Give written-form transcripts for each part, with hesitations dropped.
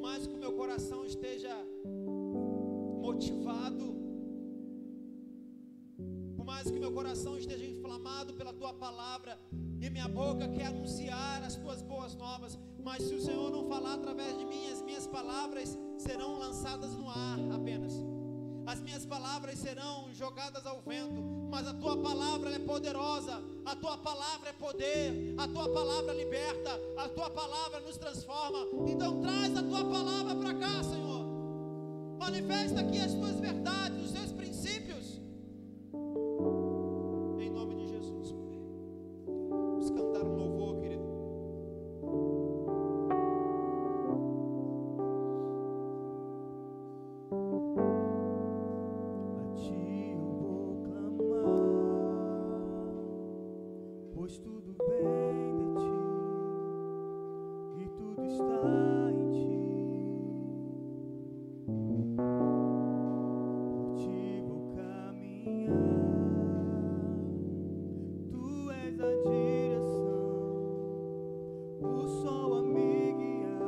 mais que o meu coração esteja motivado, por mais que meu coração esteja inflamado pela tua palavra, e minha boca quer anunciar as tuas boas novas, mas se o Senhor não falar através de mim, as minhas palavras serão lançadas no ar apenas. As minhas palavras serão jogadas ao vento, mas a tua palavra é poderosa, a tua palavra é poder, a tua palavra liberta, a tua palavra nos transforma. Então traz a tua palavra para cá, Senhor. Manifesta aqui as tuas verdades, os teus princípios. Em nome de Jesus, Pai. Vamos cantar um louvor, querido. Pois tudo vem de ti e tudo está em ti. Por ti vou caminhar, tu és a direção, o sol a me guiar.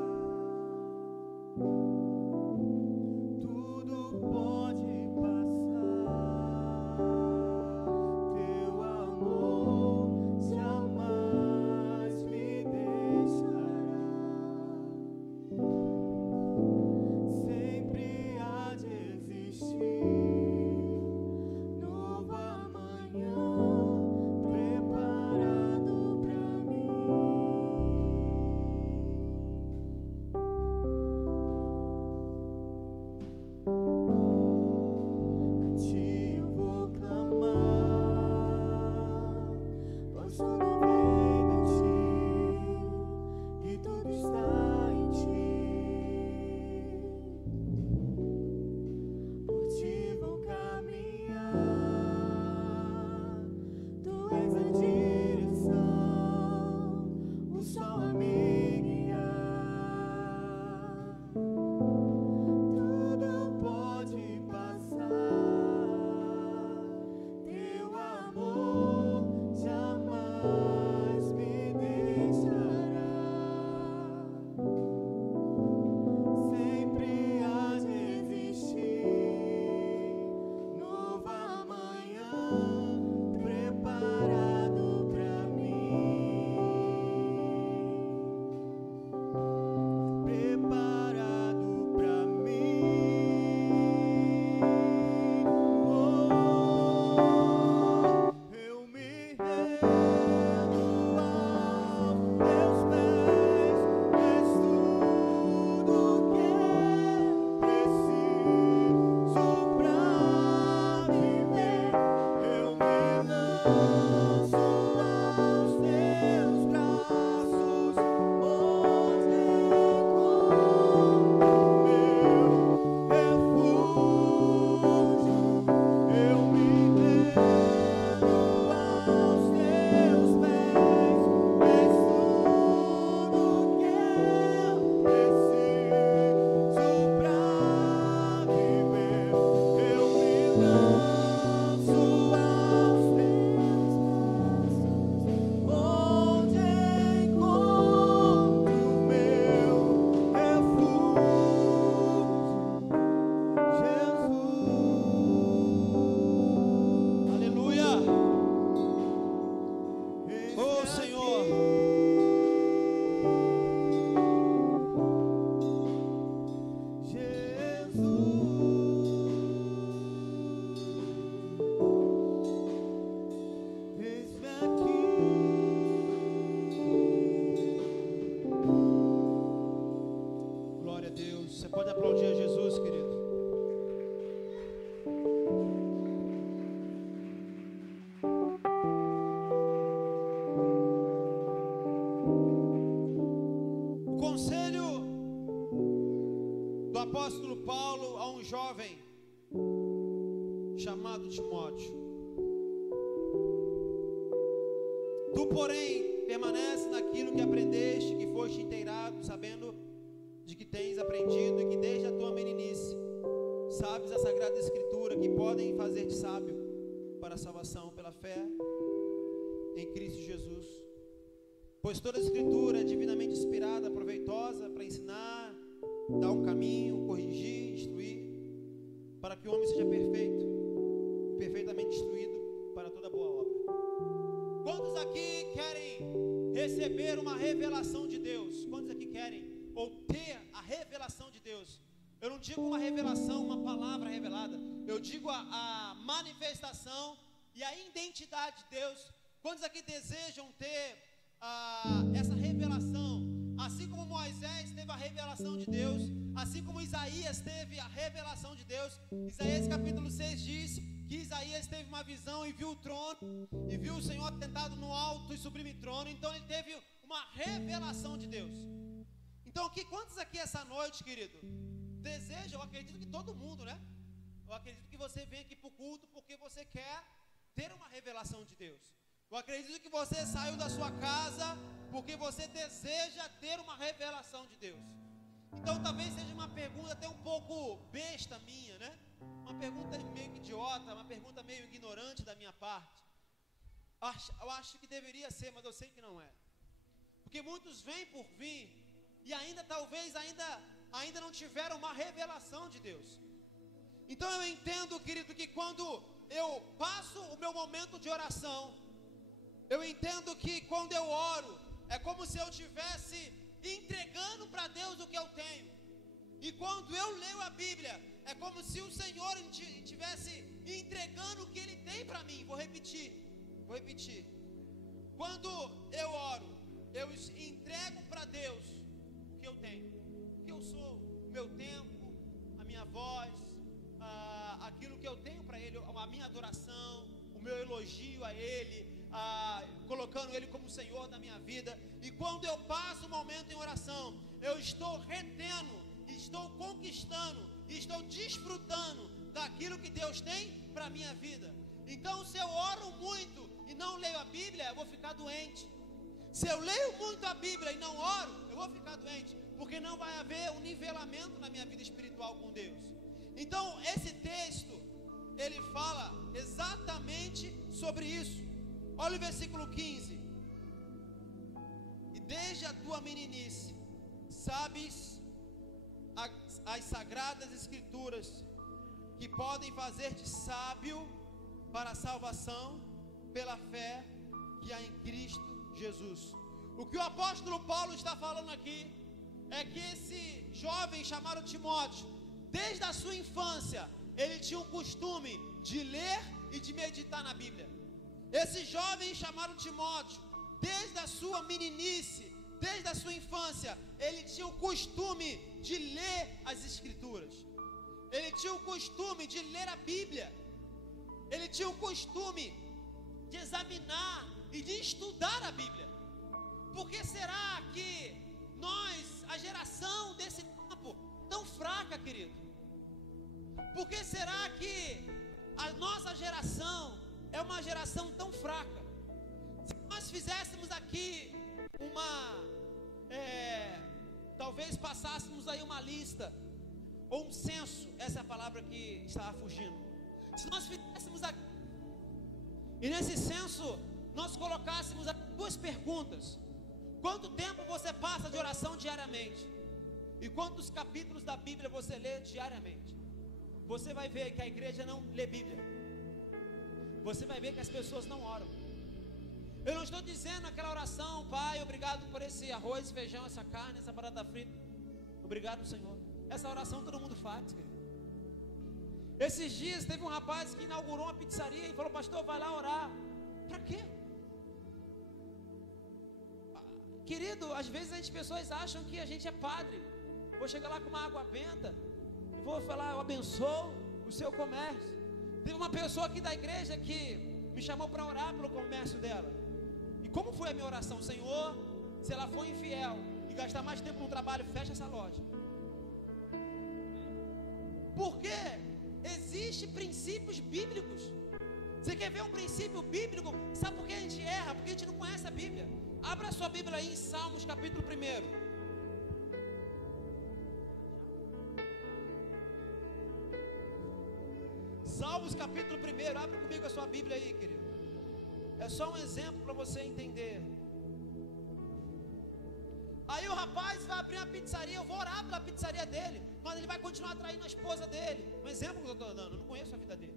Tudo pode passar, teu amor jamais me deixará. Sempre há de existir novo amanhã preparado pra mim. A ti eu vou clamar, pois tudo vem de ti e tudo está em ti. Por ti vou caminhar, tu és a direção, o sol a me guiar. Tudo pode passar, teu amor jamais me deixará. Sempre há de existir novo amanhã preparado pra mim. Preparado pra mim. Eu me rendo aos teus pés, és tudo que preciso pra viver. Eu me lanço aos teus braços, onde encontro meu refúgio. Eu me rendo aos teus pés, és tudo que eu preciso pra viver. Eu me lanço aos teus braços, onde encontro meu refúgio, Jesus. Aleluia. Oh, Senhor. Eis-me aqui. Glória a Deus. Você pode aplaudir a Jesus, querido. O conselho do apóstolo Paulo a um jovem chamado Timóteo: tu, porém, permanece naquilo que aprendeste, que foste inteirado, sabendo de que tens aprendido e que desde a tua meninice sabes a Sagrada Escritura, que podem fazer-te sábio para a salvação pela fé em Cristo Jesus. Pois toda a Escritura é divinamente inspirada, proveitosa para ensinar, dar um caminho, corrigir, instruir, para que o homem seja perfeito, perfeitamente instruído para toda boa obra. Quantos aqui querem receber uma revelação de Deus? Quantos aqui querem ou ter a revelação de Deus? Eu não digo uma revelação, uma palavra revelada, eu digo a manifestação e a identidade de Deus. Quantos aqui desejam ter essa revelação? Assim como Moisés teve a revelação de Deus, assim como Isaías teve a revelação de Deus. Isaías capítulo 6 diz que Isaías teve uma visão e viu o trono, e viu o Senhor sentado no alto e sublime trono. Então ele teve uma revelação de Deus. Então quantos aqui essa noite, querido, desejam? Eu acredito que todo mundo, né? Eu acredito que você vem aqui para o culto porque você quer ter uma revelação de Deus. Eu acredito que você saiu da sua casa porque você deseja ter uma revelação de Deus. Então talvez seja uma pergunta até um pouco besta minha, né? Uma pergunta meio idiota, uma pergunta meio ignorante da minha parte. Eu acho que deveria ser, mas eu sei que não é. Porque muitos vêm por vir e talvez ainda não tiveram uma revelação de Deus. Então eu entendo, querido, que quando eu passo o meu momento de oração, eu entendo que quando eu oro, é como se eu estivesse entregando para Deus o que eu tenho. E quando eu leio a Bíblia, é como se o Senhor estivesse entregando o que Ele tem para mim. Vou repetir. Quando eu oro, eu entrego para Deus o que eu tenho, o que eu sou, o meu tempo, a minha voz, aquilo que eu tenho para Ele, a minha adoração, o meu elogio a Ele, colocando Ele como Senhor da minha vida. E quando eu passo o momento em oração, eu estou retendo, estou conquistando, estou desfrutando daquilo que Deus tem para a minha vida. Então, se eu oro muito e não leio a Bíblia, eu vou ficar doente. Se eu leio muito a Bíblia e não oro, eu vou ficar doente, porque não vai haver um nivelamento na minha vida espiritual com Deus. Então, esse texto, ele fala exatamente sobre isso. Olha o versículo 15. E desde a tua meninice, sabes as sagradas escrituras, que podem fazer-te sábio para a salvação, pela fé que há em Cristo Jesus. O que o apóstolo Paulo está falando aqui, é que esse jovem chamado Timóteo, desde a sua infância, ele tinha o costume de ler e de meditar na Bíblia. Esse jovem chamado Timóteo, desde a sua meninice, desde a sua infância, ele tinha o costume de ler as Escrituras. Ele tinha o costume de ler a Bíblia. Ele tinha o costume de examinar e de estudar a Bíblia. Por que será que nós, a geração desse tempo, tão fraca, querido? Por que será que a nossa geração é uma geração tão fraca? Se nós fizéssemos aqui talvez passássemos aí uma lista, ou um censo, essa é a palavra que estava fugindo. Se nós fizéssemos aqui, e nesse censo, nós colocássemos duas perguntas: quanto tempo você passa de oração diariamente? E quantos capítulos da Bíblia você lê diariamente? Você vai ver que a igreja não lê Bíblia. Você vai ver que as pessoas não oram. Eu não estou dizendo aquela oração: Pai, obrigado por esse arroz, feijão, essa carne, essa batata frita. Obrigado, Senhor. Essa oração todo mundo faz, querido. Esses dias teve um rapaz que inaugurou uma pizzaria e falou: pastor, vai lá orar. Para quê? Querido, às vezes as pessoas acham que a gente é padre. Vou chegar lá com uma água benta e vou falar: eu abençoo o seu comércio. Teve uma pessoa aqui da igreja que me chamou para orar pelo comércio dela. E como foi a minha oração? Senhor, se ela for infiel e gastar mais tempo no trabalho, fecha essa loja. Por quê? Existem princípios bíblicos. Você quer ver um princípio bíblico? Sabe por que a gente erra? Porque a gente não conhece a Bíblia. Abra a sua Bíblia aí em Salmos capítulo 1. Salmos capítulo 1, abre comigo a sua Bíblia aí, querido. É só um exemplo para você entender. Aí o rapaz vai abrir uma pizzaria, eu vou orar pela pizzaria dele, mas ele vai continuar traindo a esposa dele. Um exemplo que eu estou dando, eu não conheço a vida dele.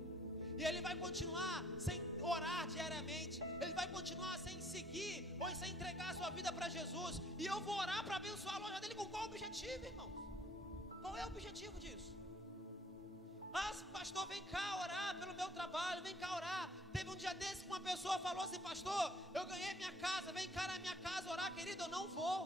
E ele vai continuar sem orar diariamente, ele vai continuar sem seguir, ou sem entregar a sua vida para Jesus. E eu vou orar para abençoar a loja dele com qual objetivo, irmãos? Qual é o objetivo disso? Ah, pastor, vem cá orar pelo meu trabalho, vem cá orar. Teve um dia desse que uma pessoa falou assim: pastor, eu ganhei minha casa, vem cá na minha casa orar. Querido, eu não vou.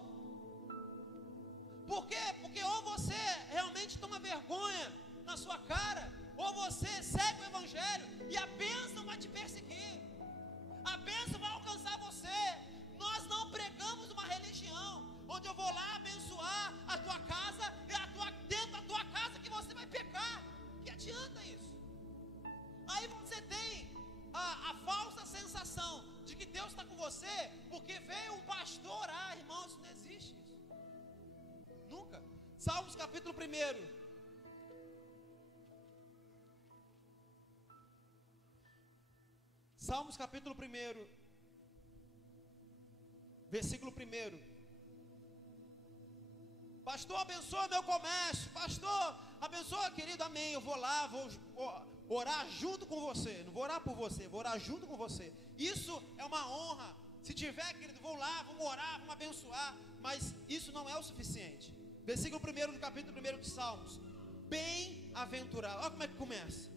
Por quê? Porque ou você realmente toma vergonha na sua cara, ou você segue o evangelho e a bênção vai te perseguir, a bênção vai alcançar você. Nós não pregamos uma religião onde eu vou lá abençoar a tua casa, é dentro da tua casa que você vai pecar. Que adianta isso? Aí você tem a falsa sensação de que Deus está com você porque veio um pastor orar. Irmão, isso não existe, isso nunca. Salmos capítulo 1, Salmos capítulo 1, versículo 1. Pastor, abençoa meu comércio. Pastor, abençoa, querido, amém. Eu vou lá, vou orar junto com você. Não vou orar por você, vou orar junto com você. Isso é uma honra. Se tiver, querido, vou lá, vamos orar, vamos abençoar. Mas isso não é o suficiente. Versículo 1 do capítulo 1 de Salmos. Bem-aventurado. Olha como é que começa.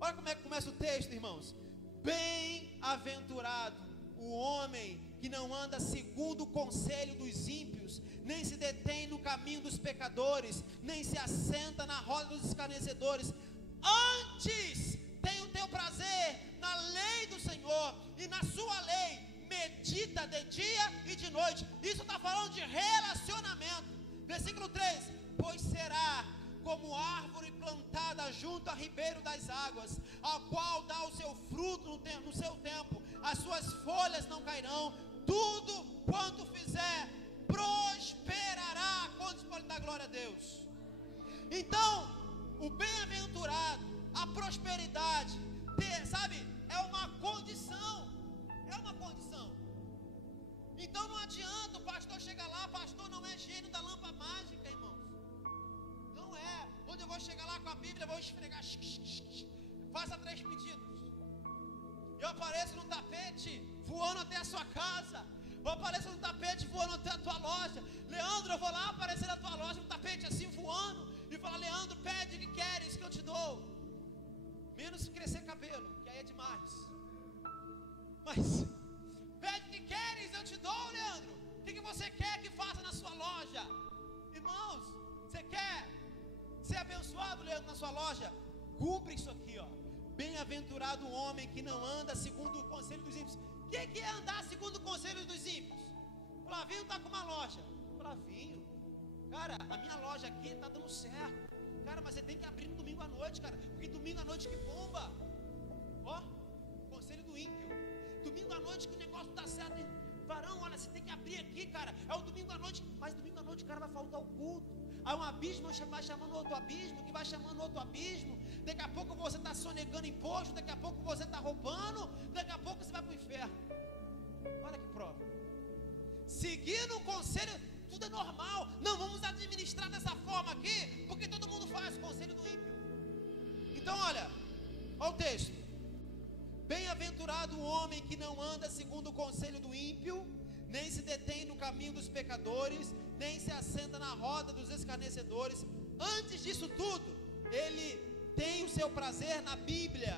Olha como é que começa o texto, irmãos. Bem-aventurado o homem que não anda segundo o conselho dos ímpios, nem se detém no caminho dos pecadores, nem se assenta na roda dos escarnecedores. Antes tem o teu prazer na lei do Senhor, e na sua lei medita de dia e de noite. Isso está falando de relacionamento. Versículo 3: pois será como árvore plantada junto a ribeiro das águas, a qual dá o seu fruto no seu tempo, as suas folhas não cairão, tudo quanto fizer prosperará. Quantos podem dar glória a Deus? Então, o bem-aventurado, a prosperidade, sabe, é uma condição. É uma condição. Então não adianta o pastor chegar lá, pastor não é gênio da lâmpada mágica, irmãos. Não é. Onde eu vou chegar lá com a Bíblia, vou esfregar, faça 3 pedidos. Eu apareço no tapete voando até a sua casa. Eu apareço no tapete voando até a tua loja. Leandro, eu vou lá aparecer na tua loja, no tapete assim voando, e falar: Leandro, pede o que queres que eu te dou. Menos se crescer cabelo, que aí é demais. Mas pede o que queres, eu te dou, Leandro. O que você quer que faça na sua loja? Irmãos, você quer ser abençoado, Leandro, na sua loja? Cumpre isso aqui, ó. Bem-aventurado o homem que não anda segundo o conselho dos ímpios. O que é andar segundo o conselho dos ímpios? O Flavinho está com uma loja. Flavinho, cara, a minha loja aqui está dando certo. Cara, mas você tem que abrir no domingo à noite, cara, porque domingo à noite que bomba. Ó, conselho do ímpio. Domingo à noite que o negócio dá certo. Varão, olha, você tem que abrir aqui, cara. É o domingo à noite, mas domingo à noite o cara vai faltar o culto. Aí um abismo vai chamando outro abismo, que vai chamando outro abismo. Daqui a pouco você está sonegando imposto, daqui a pouco você está roubando, daqui a pouco você vai para o inferno. Olha que prova. Seguindo o conselho, tudo é normal. Não vamos administrar dessa forma aqui, porque todo mundo faz o conselho do ímpio. Então olha o texto. Bem-aventurado o homem que não anda segundo o conselho do ímpio, nem se detém no caminho dos pecadores, nem se assenta na roda dos escarnecedores. Antes disso tudo, ele tem o seu prazer na Bíblia,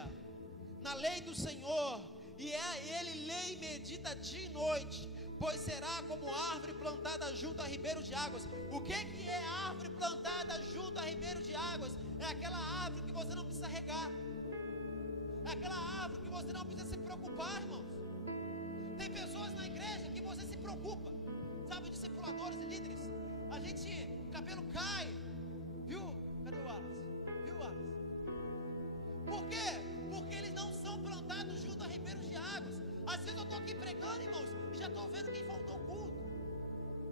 na lei do Senhor, e ele lê e medita dia e noite, pois será como árvore plantada junto a ribeiro de águas. O que é árvore plantada junto a ribeiro de águas? É aquela árvore que você não precisa regar, é aquela árvore que você não precisa se preocupar, irmãos. Tem pessoas na igreja que você se preocupa, sabe, discipuladores e líderes. A gente, o cabelo cai, viu? Cadê o Wallace? Viu, Wallace? Por quê? Porque eles não são plantados junto a ribeiros de águas. Às vezes eu estou aqui pregando, irmãos, e já estou vendo quem faltou culto.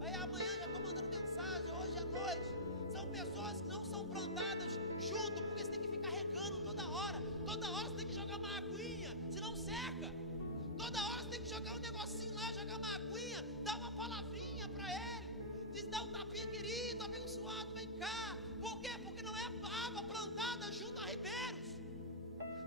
Aí amanhã já estou mandando mensagem, hoje à noite. São pessoas que não são plantadas junto, porque você tem que ficar regando toda hora. Toda hora você tem que jogar uma aguinha, senão seca. Toda hora você tem que jogar um negocinho lá, jogar uma aguinha, dar uma palavrinha para ele, diz, dá um tapinha, querido.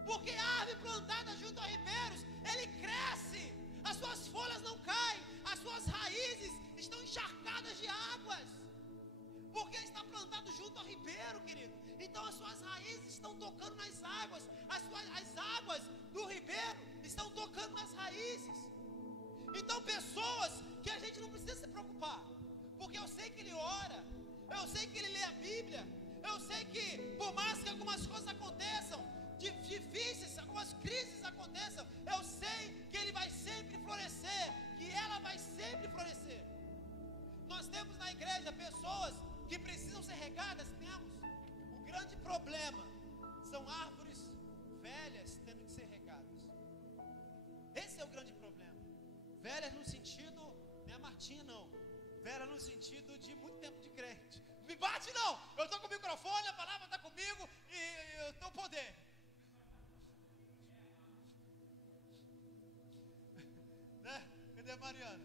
Porque a árvore plantada junto a ribeiros, ele cresce, as suas folhas não caem, as suas raízes estão encharcadas de águas, porque está plantado junto ao ribeiro, querido. Então as suas raízes estão tocando nas águas, as águas do ribeiro estão tocando nas raízes. Então pessoas que a gente não precisa se preocupar, porque eu sei que ele ora, eu sei que ele lê a Bíblia, eu sei que por mais que algumas coisas aconteçam, difíceis, algumas crises aconteçam, eu sei que ele vai sempre florescer, que ela vai sempre florescer. Nós temos na igreja pessoas que precisam ser regadas, temos. O grande problema são árvores velhas tendo que ser regadas. Esse é o grande problema. Velhas no sentido, não é Martinha não, velha no sentido de muito tempo de crente. Me bate não, eu estou com o microfone, a palavra está comigo e eu estou poder. Né? Cadê a Mariana?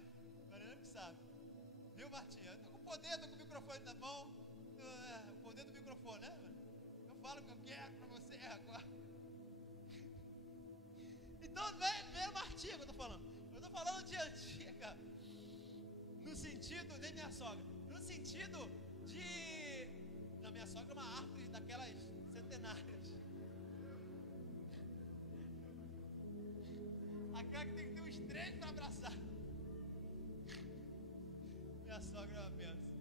Mariana que sabe. Viu, Martinha? Eu estou com poder, estou com o microfone na mão. O poder do microfone, né? Eu falo o que eu quero para você agora. Então, não é Martinha que eu estou falando. Eu estou falando de antiga, no sentido de minha sogra, no sentido de... Na minha sogra é uma árvore daquelas centenárias. Aquela que tem que ter uns 3 para abraçar. Minha sogra é uma benção.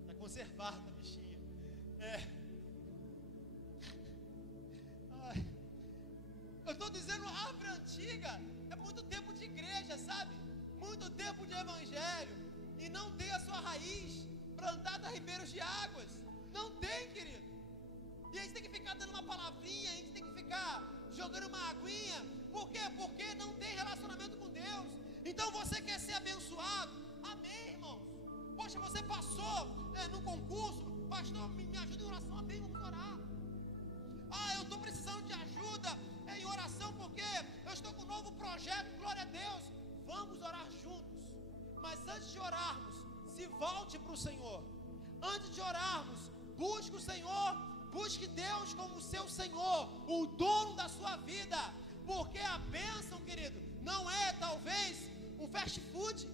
Está conservada, bichinha. Ai. Eu estou dizendo árvore antiga. É muito tempo de igreja, sabe? Muito tempo de evangelho. E não tem a sua raiz plantada a ribeiros de águas. Não tem, querido. E a gente tem que ficar dando uma palavrinha, a gente tem que ficar jogando uma aguinha. Por quê? Porque não tem relacionamento com Deus. Então você quer ser abençoado? Amém, irmãos. Poxa, você passou num concurso. Pastor, me ajuda em oração. Amém, vamos orar. Eu estou precisando de ajuda em oração porque eu estou com um novo projeto. Glória a Deus. Vamos orar juntos. Mas antes de orarmos, se volte para o Senhor. Antes de orarmos, busque o Senhor. Busque Deus como o seu Senhor, o dono da sua vida. Porque a bênção, querido, não é talvez um fast food.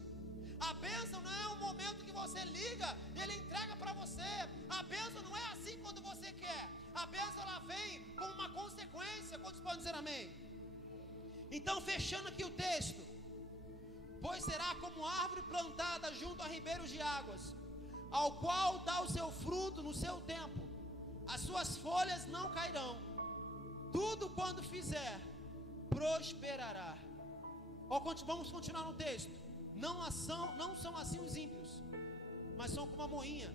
A bênção não é um momento que você liga e ele entrega para você. A bênção não é assim quando você quer. A bênção ela vem como uma consequência. Quantos podem dizer amém? Então, fechando aqui o texto. Pois será como árvore plantada junto a ribeiros de águas, ao qual dá o seu fruto no seu tempo. As suas folhas não cairão. Tudo quando fizer, prosperará. Vamos continuar no texto. Não são assim os ímpios, mas são como a moinha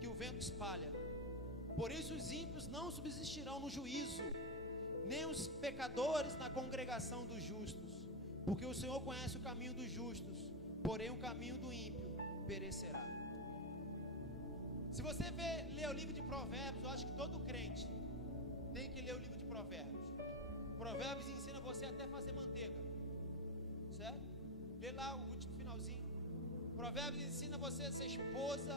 que o vento espalha. Por isso os ímpios não subsistirão no juízo, nem os pecadores na congregação dos justos. Porque o Senhor conhece o caminho dos justos, porém o caminho do ímpio perecerá. Se você ler o livro de Provérbios, eu acho que todo crente tem que ler o livro de Provérbios. Provérbios ensina você até fazer manteiga, certo? Lê lá o último finalzinho. Provérbios ensina você a ser esposa,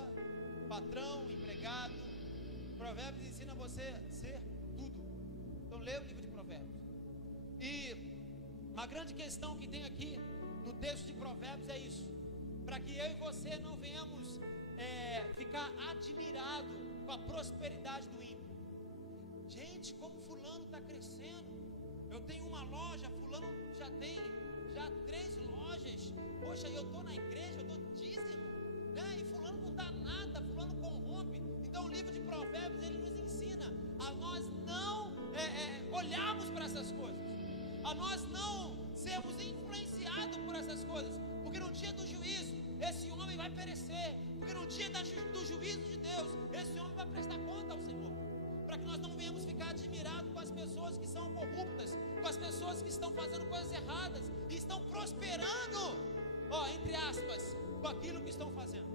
patrão, empregado. Provérbios ensina você a ser tudo. Então lê o livro de Provérbios. E uma grande questão que tem aqui no texto de Provérbios é isso: para que eu e você não venhamos ficar admirado com a prosperidade do ímpio. Gente, como fulano está crescendo. Eu tenho uma loja, fulano já tem 3 lojas. Poxa, eu estou na igreja, eu dou dízimo, né? E fulano não dá nada, fulano corrompe. Então o livro de Provérbios ele nos ensina a nós não olharmos para essas coisas, a nós não sermos influenciados por essas coisas, porque no dia do juízo esse homem vai perecer, porque no dia do juízo de Deus esse homem vai prestar conta ao Senhor. Para que nós não venhamos ficar admirados com as pessoas que são corruptas, com as pessoas que estão fazendo coisas erradas e estão prosperando, entre aspas, com aquilo que estão fazendo.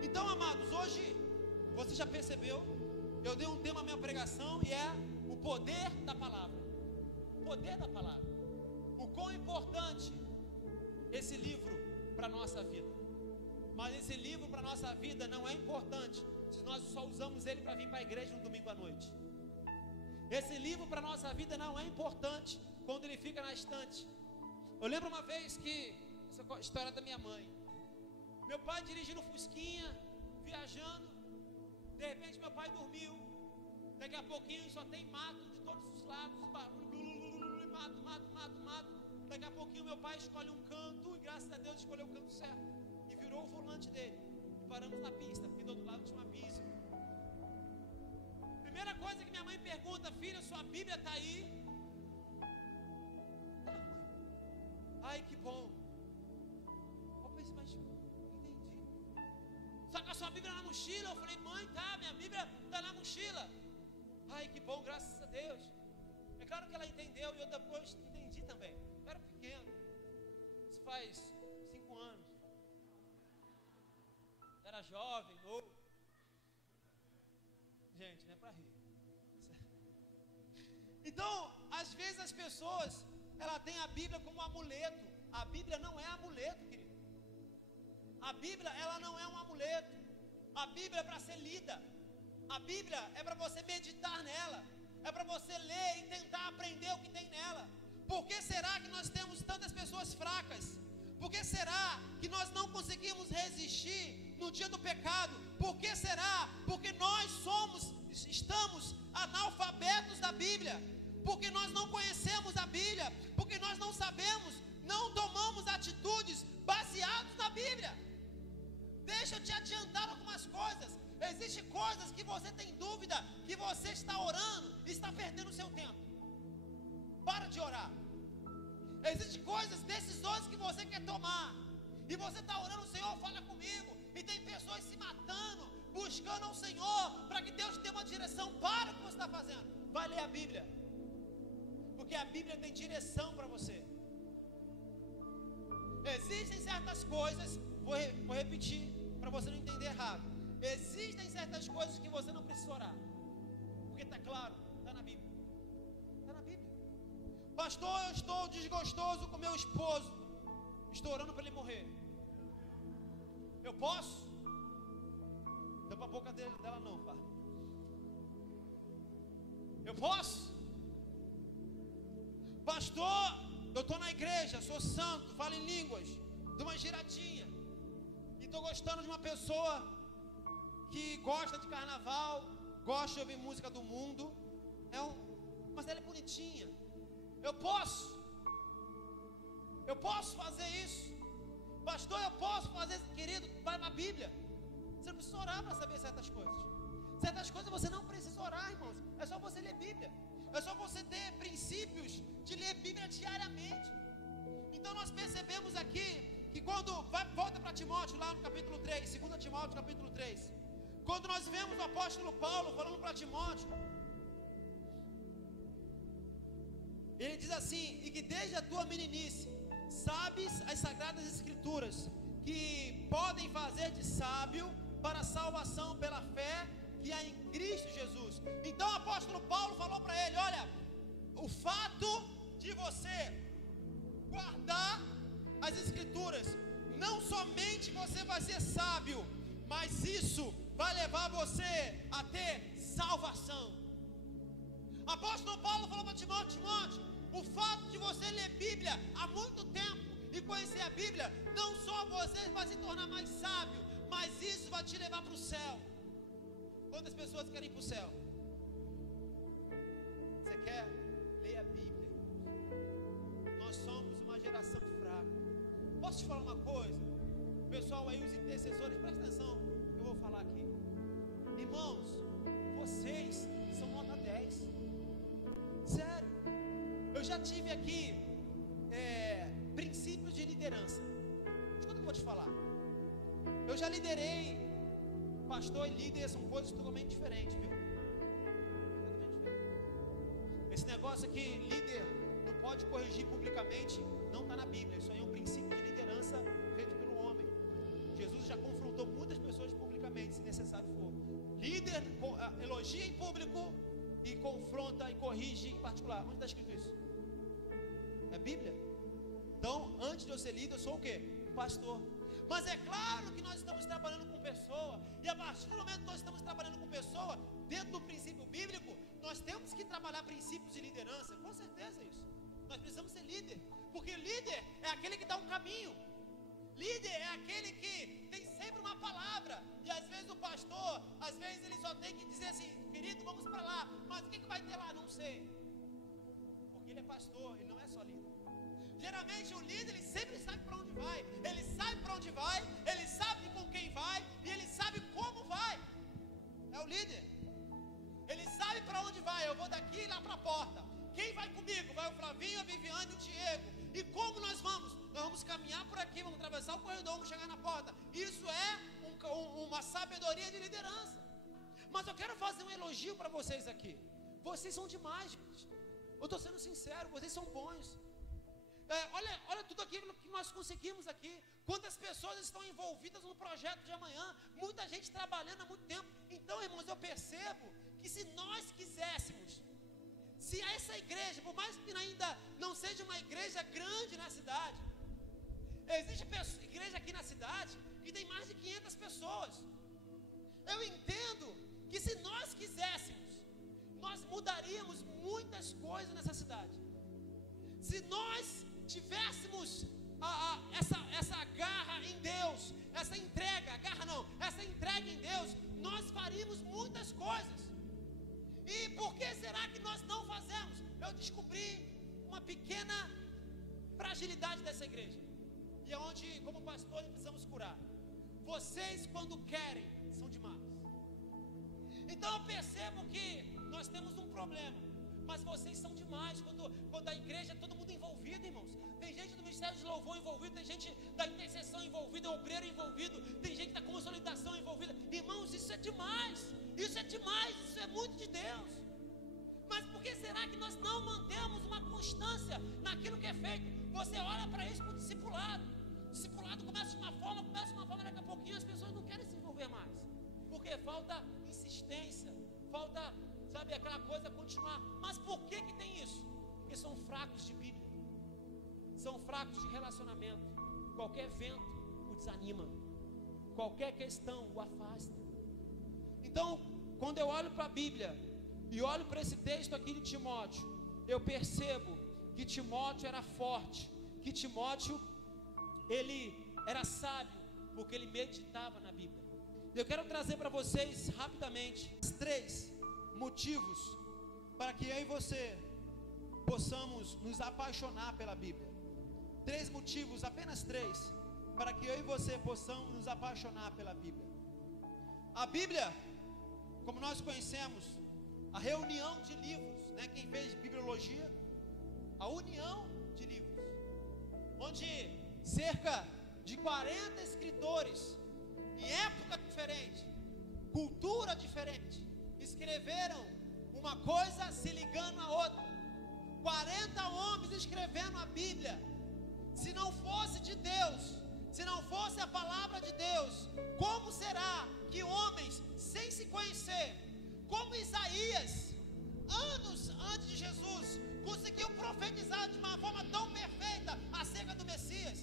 Então, amados, hoje você já percebeu, eu dei um tema à minha pregação e é o poder da palavra. O poder da palavra. O quão importante esse livro para a nossa vida. Mas esse livro para a nossa vida não é importante se nós só usamos ele para vir para a igreja no domingo à noite. Esse livro para a nossa vida não é importante quando ele fica na estante. Eu lembro uma vez que, essa história da minha mãe, meu pai dirigindo Fusquinha, viajando, de repente meu pai dormiu, daqui a pouquinho só tem mato de todos os lados, barulho, mato, daqui a pouquinho meu pai escolhe um canto, e graças a Deus escolheu o canto certo, e virou o volante dele, e paramos na pista, porque do outro lado tinha um abismo. Primeira coisa que minha mãe pergunta: filho, sua Bíblia está aí? Não, mãe. Ai, que bom. Eu pensei, mas entendi. Só que a sua Bíblia na mochila? Eu falei, mãe, tá, minha Bíblia está na mochila. Ai, que bom, graças a Deus. É claro que ela entendeu e eu depois entendi também. Eu era pequeno. Isso faz 5 anos. Era jovem, novo. Gente, não é para rir. Então, às vezes as pessoas, ela tem a Bíblia como amuleto. A Bíblia não é amuleto, querido. A Bíblia, ela não é um amuleto. A Bíblia é para ser lida. A Bíblia é para você meditar nela. É para você ler e tentar aprender o que tem nela. Por que será que nós temos tantas pessoas fracas? Por que será que nós não conseguimos resistir no dia do pecado? Por que será? Porque nós estamos analfabetos da Bíblia. Porque nós não conhecemos a Bíblia. Porque nós não sabemos, não tomamos atitudes baseadas na Bíblia. Deixa eu te adiantar algumas coisas. Existem coisas que você tem dúvida, que você está orando e está perdendo o seu tempo. Para de orar. Existem coisas, decisões que você quer tomar, e você está orando, Senhor, fala comigo. E tem pessoas se matando, buscando ao Senhor, para que Deus dê uma direção. Para o que você está fazendo. Vai ler a Bíblia. Porque a Bíblia tem direção para você. Existem certas coisas, vou repetir, para você não entender errado. Existem certas coisas que você não precisa orar. Porque está claro, está na Bíblia. Está na Bíblia. Pastor, eu estou desgostoso com meu esposo. Estou orando para ele morrer. Eu posso? Deu para a boca dela não, pá. Eu posso? Pastor, eu estou na igreja, sou santo, falo em línguas, dou uma giradinha, e estou gostando de uma pessoa que gosta de carnaval, gosta de ouvir música do mundo, mas ela é bonitinha. Eu posso fazer isso? Pastor, eu posso fazer isso? Querido, vai na Bíblia. Você não precisa orar para saber certas coisas. Certas coisas você não precisa orar, irmãos. É só você ler Bíblia. É só você ter princípios de ler Bíblia diariamente. Então nós percebemos aqui que quando volta para Timóteo, lá no capítulo 3, 2 Timóteo capítulo 3, quando nós vemos o apóstolo Paulo falando para Timóteo, ele diz assim: e que desde a tua meninice sabes as sagradas escrituras, que podem fazer de sábio para a salvação pela fé que há em Cristo Jesus. Então o apóstolo Paulo falou para ele: olha, o fato de você guardar as escrituras, não somente você vai ser sábio, mas isso vai levar você a ter salvação. Apóstolo Paulo falou para Timóteo: o fato de você ler Bíblia há muito tempo e conhecer a Bíblia, não só você vai se tornar mais sábio, mas isso vai te levar para o céu. Quantas pessoas querem ir para o céu? Você quer? Leia a Bíblia. Nós somos uma geração fraca. Posso te falar uma coisa? O pessoal aí, os intercessores, presta atenção, eu vou falar aqui. Irmãos, vocês são nota 10. Sério. Eu já tive aqui princípios de liderança. Escuta o que eu vou te falar. Eu já liderei. Pastor e líder são coisas totalmente diferentes, viu? Totalmente diferentes. Esse negócio aqui, líder não pode corrigir publicamente, não está na Bíblia. Isso aí é um princípio de liderança feito pelo homem. Jesus já confrontou muitas pessoas publicamente, se necessário for. Líder elogia em público e confronta e corrige em particular. Onde está escrito isso? É Bíblia? Então, antes de eu ser líder, eu sou o quê? Pastor. Mas é claro que nós estamos trabalhando com pessoa, e a partir do momento que nós estamos trabalhando com pessoa, dentro do princípio bíblico, nós temos que trabalhar princípios de liderança, com certeza é isso. Nós precisamos ser líder, porque líder é aquele que dá um caminho. Líder é aquele que tem sempre uma palavra. E às vezes o pastor, às vezes ele só tem que dizer assim: querido, vamos para lá. Mas o que vai ter lá? Não sei. Porque ele é pastor, ele não é só líder. Geralmente o líder, ele sempre sabe para onde vai. Ele sabe para onde vai, ele sabe com quem vai, e ele sabe como vai. É o líder. Ele sabe para onde vai. Eu vou daqui lá para a porta. Quem vai comigo? Vai o Flavinho, a Viviane e o Diego. E como nós vamos? Nós vamos caminhar por aqui, vamos atravessar o corredor, vamos chegar na porta. Isso é uma sabedoria de liderança. Mas eu quero fazer um elogio para vocês aqui. Vocês são demais, gente. Eu estou sendo sincero, vocês são bons. Olha tudo aquilo que nós conseguimos aqui. Quantas pessoas estão envolvidas no projeto de amanhã. Muita gente trabalhando há muito tempo. Então, irmãos, eu percebo que se nós quiséssemos, se essa igreja, por mais que ainda não seja uma igreja grande na cidade, existe igreja aqui na cidade que tem mais de 500 pessoas. Eu entendo que se nós quiséssemos, nós mudaríamos muitas coisas nessa cidade. Se nós tivéssemos essa garra em Deus, essa entrega em Deus, nós faríamos muitas coisas. E por que será que nós não fazemos? Eu descobri uma pequena fragilidade dessa igreja, e é onde, como pastores, precisamos curar. Vocês, quando querem, são demais. Então eu percebo que nós temos um problema, mas vocês são demais. Quando a igreja, todo mundo envolvido, irmãos. Tem gente do Ministério de Louvor envolvido, tem gente da intercessão envolvida, obreiro envolvido, tem gente da consolidação envolvida. Irmãos, isso é demais. Isso é demais, isso é muito de Deus. Mas por que será que nós não mantemos uma constância naquilo que é feito? Você olha para isso com o discipulado. O discipulado começa de uma forma, daqui a pouquinho as pessoas não querem se envolver mais. Porque falta insistência, falta, sabe, aquela coisa continuar. Mas por que tem isso? Porque são fracos de Bíblia, são fracos de relacionamento. Qualquer vento o desanima, qualquer questão o afasta. Então, quando eu olho para a Bíblia e olho para esse texto aqui de Timóteo, eu percebo que Timóteo era forte, que Timóteo, ele era sábio, porque ele meditava na Bíblia. Eu quero trazer para vocês rapidamente 3 motivos para que eu e você possamos nos apaixonar pela Bíblia. 3 motivos, apenas 3, para que eu e você possamos nos apaixonar pela Bíblia. A Bíblia, como nós conhecemos, a reunião de livros, né? Quem fez bibliologia, a união de livros, onde cerca de 40 escritores, em época diferente, cultura diferente, escreveram uma coisa se ligando à outra. 40 homens escrevendo a Bíblia. Se não fosse de Deus, se não fosse a palavra de Deus, como será que homens sem se conhecer, como Isaías, anos antes de Jesus, conseguiu profetizar de uma forma tão perfeita acerca do Messias?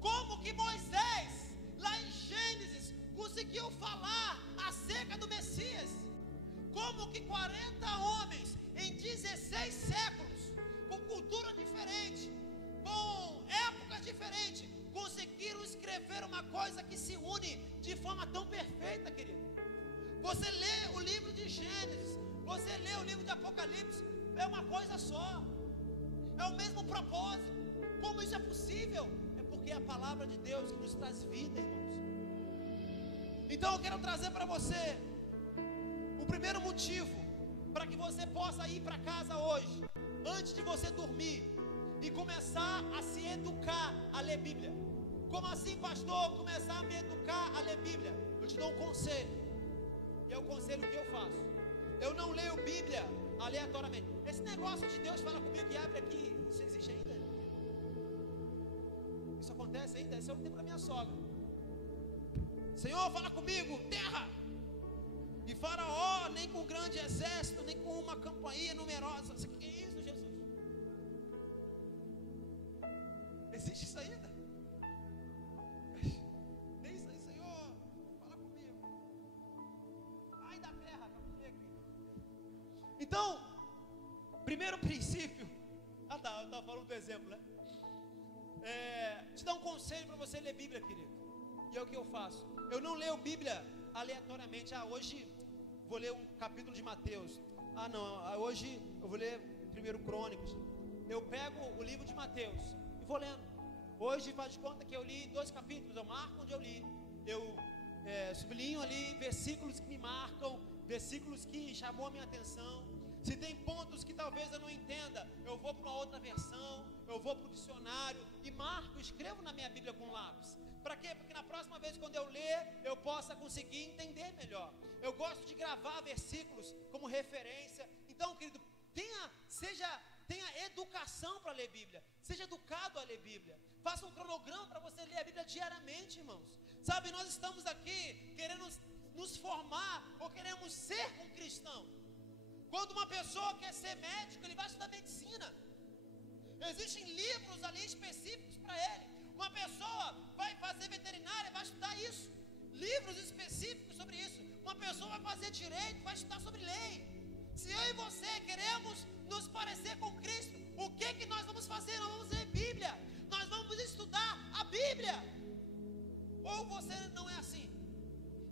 Como que Moisés, lá em Gênesis, conseguiu falar acerca do Messias? Como que 40 homens em 16 séculos, com cultura diferente, com épocas diferentes, conseguiram escrever uma coisa que se une de forma tão perfeita, querido? Você lê o livro de Gênesis, você lê o livro de Apocalipse, é uma coisa só, é o mesmo propósito. Como isso é possível? É porque é a palavra de Deus que nos traz vida, irmãos. Então eu quero trazer para você o primeiro motivo para que você possa ir para casa hoje, antes de você dormir, e começar a se educar a ler Bíblia. Como assim, pastor? Começar a me educar a ler Bíblia? Eu te dou um conselho, e é o conselho que eu faço. Eu não leio Bíblia aleatoriamente. Esse negócio de Deus fala comigo que abre aqui, isso existe ainda? Isso acontece ainda? Esse é o tempo da minha sogra. Senhor, fala comigo, terra! E Faraó, nem com grande exército, nem com uma campanha numerosa. O que é isso, Jesus? Existe isso ainda? Nem isso aí, Senhor, fala comigo. Ai da terra, para aqui. Então, Primeiro princípio. Eu estava falando do exemplo, né? Te dar um conselho para você ler Bíblia, querido. E é o que eu faço. Eu não leio Bíblia aleatoriamente. Hoje vou ler um capítulo de Mateus. Não, hoje eu vou ler 1 Crônicos. Eu pego o livro de Mateus e vou lendo. Hoje faz de conta que eu li 2 capítulos. Eu marco onde eu li. Eu sublinho ali versículos que me marcam, versículos que chamou a minha atenção. Se tem pontos que talvez eu não entenda, eu vou para uma outra versão, eu vou para o dicionário e marco, escrevo na minha Bíblia com lápis. Para quê? Porque na próxima vez quando eu ler, eu possa conseguir entender melhor. Eu gosto de gravar versículos como referência. Então, querido, tenha educação para ler Bíblia. Seja educado a ler Bíblia. Faça um cronograma para você ler a Bíblia diariamente, irmãos. Sabe, nós estamos aqui querendo nos formar ou queremos ser um cristão. Quando uma pessoa quer ser médico, ele vai estudar medicina. Existem livros ali específicos para ele. Uma pessoa vai fazer veterinária, vai estudar isso. Livros específicos sobre isso. Uma pessoa vai fazer direito, vai estudar sobre lei. Se eu e você queremos nos parecer com Cristo, o que nós vamos fazer? Nós vamos ler Bíblia. Nós vamos estudar a Bíblia. Ou você não é assim?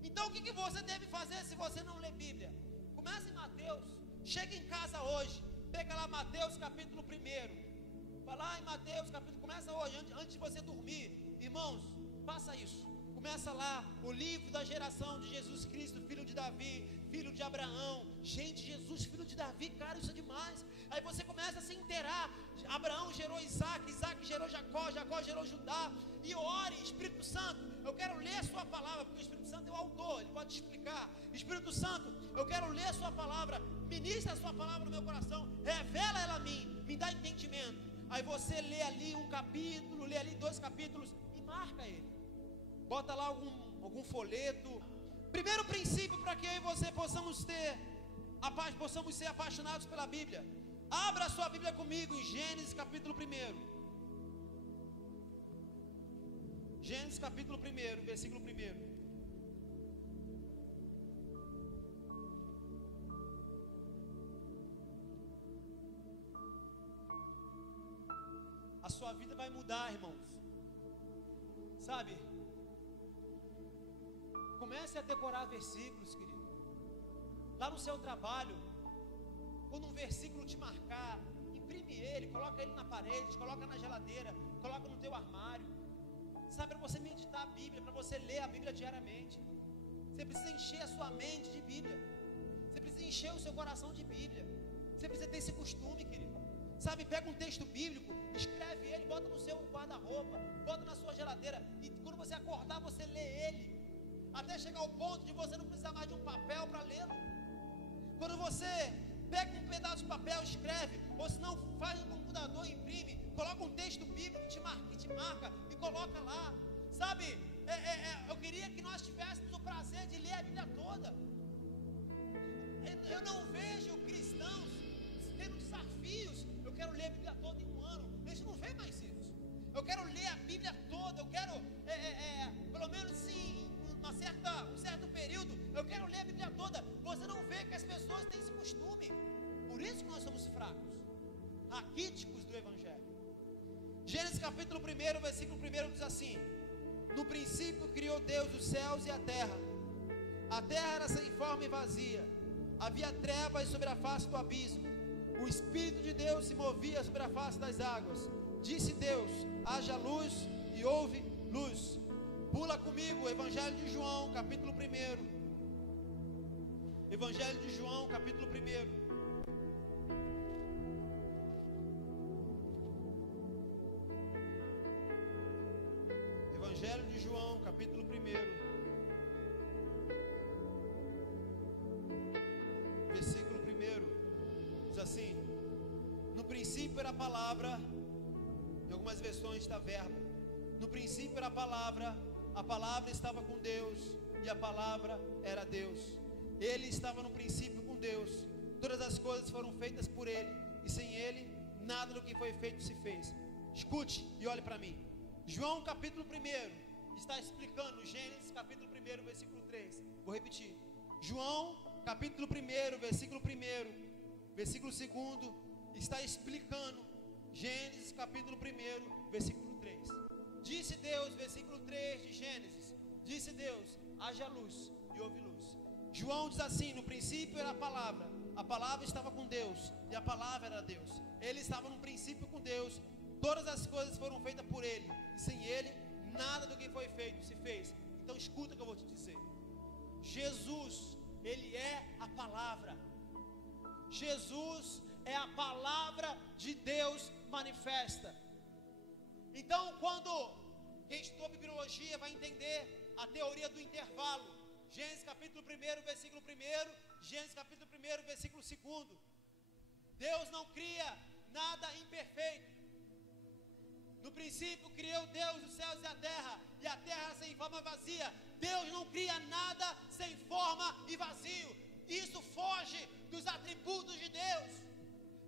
Então o que você deve fazer se você não lê Bíblia? Comece em Mateus. Chega em casa hoje. Pega lá Mateus capítulo 1. Vai lá em Mateus capítulo. Começa hoje, antes de você dormir. Irmãos, faça isso. Começa lá o livro da geração de Jesus Cristo, filho de Davi, filho de Abraão. Gente, Jesus, filho de Davi, cara, isso é demais. Aí você começa a se inteirar. Abraão gerou Isaac, Isaac gerou Jacó, Jacó gerou Judá. E ore, Espírito Santo, eu quero ler a sua palavra, porque o Espírito Santo é o autor, ele pode te explicar. Espírito Santo, eu quero ler a sua palavra, ministra a sua palavra no meu coração, revela ela a mim, me dá entendimento. Aí você lê ali um capítulo, lê ali 2 capítulos e marca ele. Bota lá algum folheto. Primeiro princípio para que eu e você possamos ser apaixonados pela Bíblia. Abra a sua Bíblia comigo em Gênesis capítulo 1. Gênesis capítulo 1, versículo 1. A sua vida vai mudar, irmãos. Sabe? Comece a decorar versículos, querido. Lá no seu trabalho, quando um versículo te marcar, imprime ele, coloca ele na parede, coloca na geladeira, coloca no teu armário. Sabe, para você meditar a Bíblia, para você ler a Bíblia diariamente. Você precisa encher a sua mente de Bíblia. Você precisa encher o seu coração de Bíblia. Você precisa ter esse costume, querido. Sabe, pega um texto bíblico, escreve ele, bota no seu guarda-roupa, bota na sua geladeira. E quando você acordar, você lê ele. Até chegar ao ponto de você não precisar mais de um papel para lê-lo. Quando você pega um pedaço de papel, escreve, ou se não, faz no computador, imprime, coloca um texto bíblico que te marca e coloca lá. Sabe, eu queria que nós tivéssemos o prazer de ler a Bíblia toda. Eu não vejo cristãos tendo desafios. Eu quero ler a Bíblia toda em um ano. A gente não vê mais isso. Eu quero ler a Bíblia toda. Eu quero, pelo menos sim, um certo período, eu quero ler a Bíblia toda. Você não vê que as pessoas têm esse costume. Por isso que nós somos fracos, raquíticos do Evangelho. Gênesis capítulo 1, versículo 1 diz assim: no princípio criou Deus os céus e a terra. A terra era sem forma e vazia. Havia trevas sobre a face do abismo. O Espírito de Deus se movia sobre a face das águas. Disse Deus: haja luz, e houve luz. Pula comigo, Evangelho de João, capítulo 1. Evangelho de João, capítulo 1. Evangelho de João, capítulo 1. Versículo 1. Diz assim: no princípio era a palavra. Em algumas versões está verbo. No princípio era a palavra estava com Deus, e a palavra era Deus. Ele estava no princípio com Deus. Todas as coisas foram feitas por Ele, e sem Ele, nada do que foi feito se fez. Escute e olhe para mim. João capítulo 1 está explicando Gênesis capítulo 1, versículo 3. Vou repetir. João capítulo 1, versículo 1, versículo 2 está explicando Gênesis capítulo 1, versículo 3. Disse Deus, versículo 3 de Gênesis, disse Deus, haja luz e houve luz. João diz assim, no princípio era a palavra estava com Deus e a palavra era Deus. Ele estava no princípio com Deus, todas as coisas foram feitas por Ele, e sem Ele, nada do que foi feito se fez. Então escuta o que eu vou te dizer. Jesus, Ele é a palavra. Jesus é a palavra de Deus manifesta. Então, quando quem estudou bibliologia vai entender a teoria do intervalo, Gênesis capítulo 1, versículo 1, Gênesis capítulo 1, versículo 2. Deus não cria nada imperfeito. No princípio criou Deus os céus e a terra sem forma vazia. Deus não cria nada sem forma e vazio. Isso foge dos atributos de Deus.